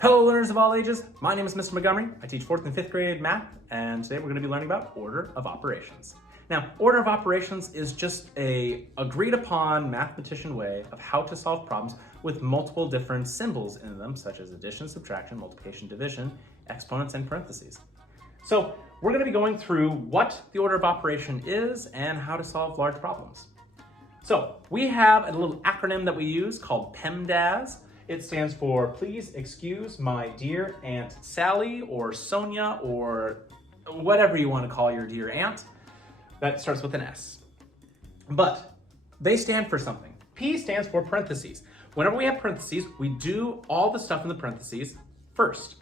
Hello learners of all ages, my name is Mr. Montgomery. I teach 4th and 5th grade math, and today we're going to be learning about order of operations. Now, order of operations is just a agreed upon mathematician way of how to solve problems with multiple different symbols in them, such as addition, subtraction, multiplication, division, exponents, and parentheses. So we're going to be going through what the order of operation is and how to solve large problems. So we have a little acronym that we use called PEMDAS. It stands for Please Excuse My Dear Aunt Sally or Sonia or whatever you want to call your dear aunt. That starts with an S. But they stand for something. P stands for parentheses. Whenever we have parentheses, we do all the stuff in the parentheses first.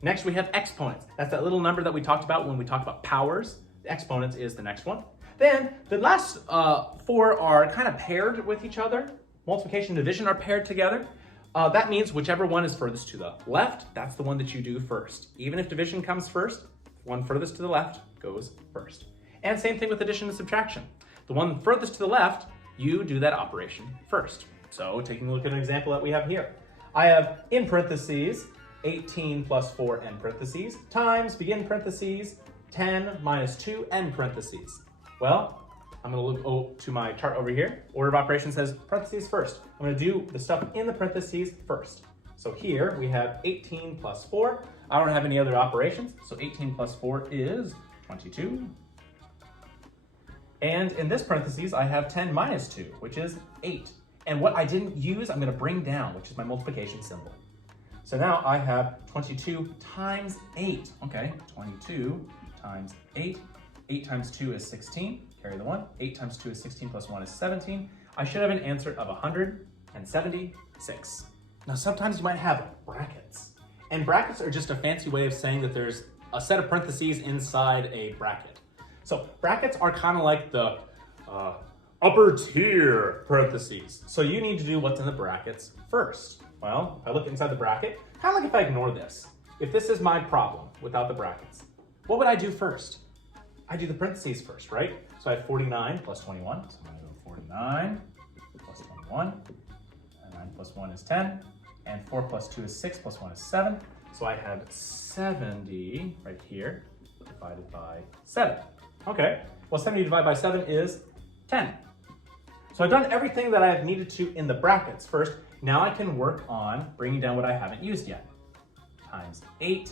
Next, we have exponents. That's that little number that we talked about when we talked about powers. The exponents is the next one. Then the last four are kind of paired with each other. Multiplication and division are paired together. That means whichever one is furthest to the left, that's the one that you do first. Even if division comes first, the one furthest to the left goes first. And same thing with addition and subtraction. The one furthest to the left, you do that operation first. So taking a look at an example that we have here. I have in parentheses 18 plus 4 end parentheses times begin parentheses 10 minus 2 end parentheses. Well, I'm going to look to my chart over here. Order of operations says parentheses first. I'm going to do the stuff in the parentheses first. So here we have 18 plus 4. I don't have any other operations, so 18 plus 4 is 22. And in this parentheses, I have 10 minus 2, which is 8. And what I didn't use, I'm going to bring down, which is my multiplication symbol. So now I have 22 times 8. Okay, 22 times 8. 8 times 2 is 16. Carry the 1. 8 times 2 is 16 plus 1 is 17. I should have an answer of 176. Now sometimes you might have brackets. And brackets are just a fancy way of saying that there's a set of parentheses inside a bracket. So brackets are kind of like the upper tier parentheses. So you need to do what's in the brackets first. Well, if I look inside the bracket, kind of like if I ignore this. If this is my problem without the brackets, what would I do first? I do the parentheses first, right? So I have 49 plus 21. So I'm going to go 49 plus 21. And 9 plus 1 is 10. And 4 plus 2 is 6 plus 1 is 7. So I have 70 right here divided by 7. Okay, well 70 divided by 7 is 10. So I've done everything that I've needed to in the brackets first. Now I can work on bringing down what I haven't used yet. Times 8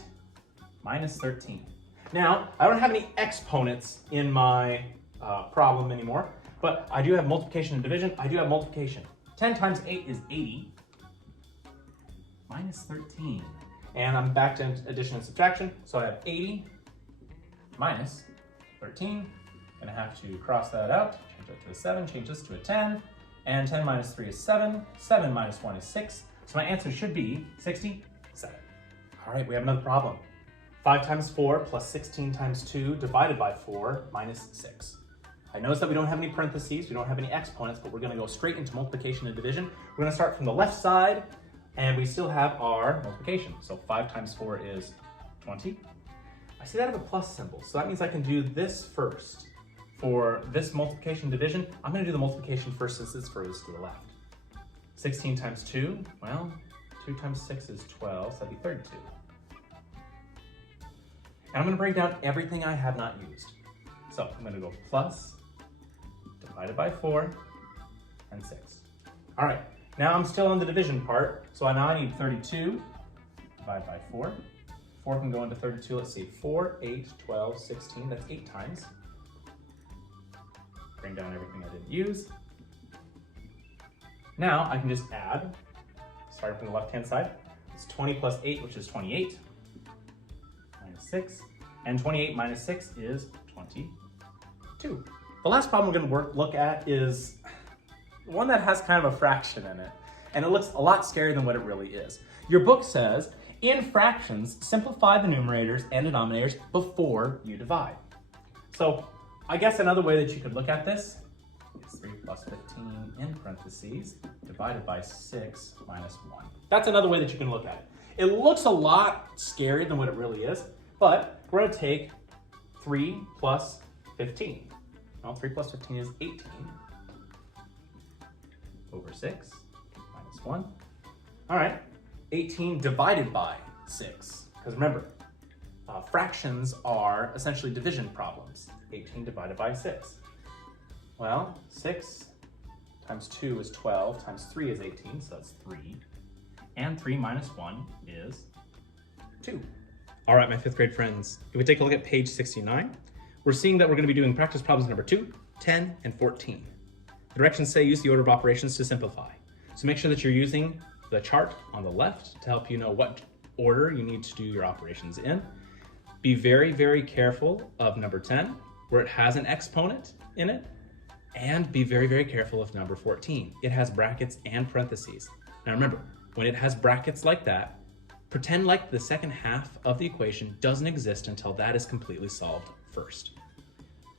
minus 13. Now, I don't have any exponents in my problem anymore, but I do have multiplication and division. I do have multiplication. 10 times 8 is 80 minus 13. And I'm back to addition and subtraction. So I have 80 minus 13. I'm gonna have to cross that out, change that to a 7, change this to a 10. And 10 minus 3 is 7. 7 minus 1 is 6. So my answer should be 67. All right, we have another problem. 5 times 4 plus 16 times 2 divided by 4 minus 6. I notice that we don't have any parentheses, we don't have any exponents, but we're going to go straight into multiplication and division. We're going to start from the left side, and we still have our multiplication. So 5 times 4 is 20. I see that have a plus symbol, so that means I can do this first. For this multiplication and division, I'm going to do the multiplication first since it's furthest to the left. 16 times 2, well, 2 times 6 is 12, so that'd be 32. And I'm going to break down everything I have not used. So I'm going to go plus, divided by 4, and 6. All right, now I'm still on the division part. So now I need 32 divided by 4. 4 can go into 32. Let's see, 4, 8, 12, 16. That's 8 times. Bring down everything I didn't use. Now I can just add, starting from the left-hand side. It's 20 plus 8, which is 28. 6, and 28 minus 6 is 22. The last problem we're going to look at is one that has kind of a fraction in it, and it looks a lot scarier than what it really is. Your book says, in fractions, simplify the numerators and denominators before you divide. So I guess another way that you could look at this is 3 plus 15 in parentheses divided by 6 minus 1. That's another way that you can look at it. It looks a lot scarier than what it really is. But we're going to take 3 plus 15. Well, 3 plus 15 is 18 over 6 minus 1. All right, 18 divided by 6? Because remember, fractions are essentially division problems. 18 divided by 6. Well, 6 times 2 is 12, times 3 is 18, so that's 3. And 3 minus 1 is 2. All right, my 5th grade friends, if we take a look at page 69, we're seeing that we're going to be doing practice problems number 2, 10, and 14. The directions say use the order of operations to simplify. So make sure that you're using the chart on the left to help you know what order you need to do your operations in. Be very, very careful of number 10, where it has an exponent in it, and be very, very careful of number 14. It has brackets and parentheses. Now remember, when it has brackets like that, pretend like the second half of the equation doesn't exist until that is completely solved first.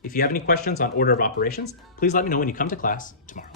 If you have any questions on order of operations, please let me know when you come to class tomorrow.